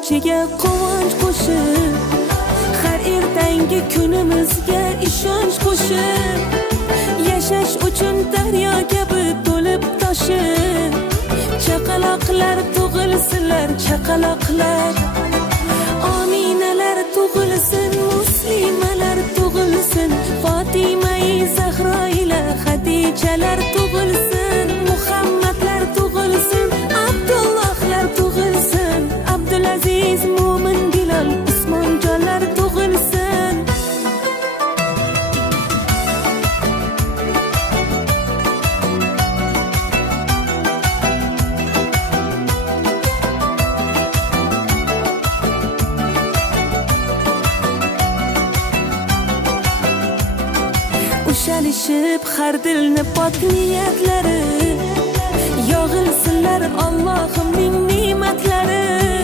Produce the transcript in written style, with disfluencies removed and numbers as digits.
quvonchiga quvonch qo'shib, har ertangi kunimizga ishonch qo'shib, yashash uchun daryo kabi to'lib toshib, chaqaloqlar tug'ilsinlar, chaqaloqlar. Ominalar tug'ilsin, muslimalar tug'ilsin, Fotimai Zahro ila Xadijalar tug'ilsin, Muhammadlar tug'ilsin, Abdullohlar tug'ilsin, Abdulaziz, Mo'min, Bilol, Usmonjonlar tug'ilsin. Ushalishib har dilni pok niyatlari, yog'ilsinlar Allohimning ne'matlari.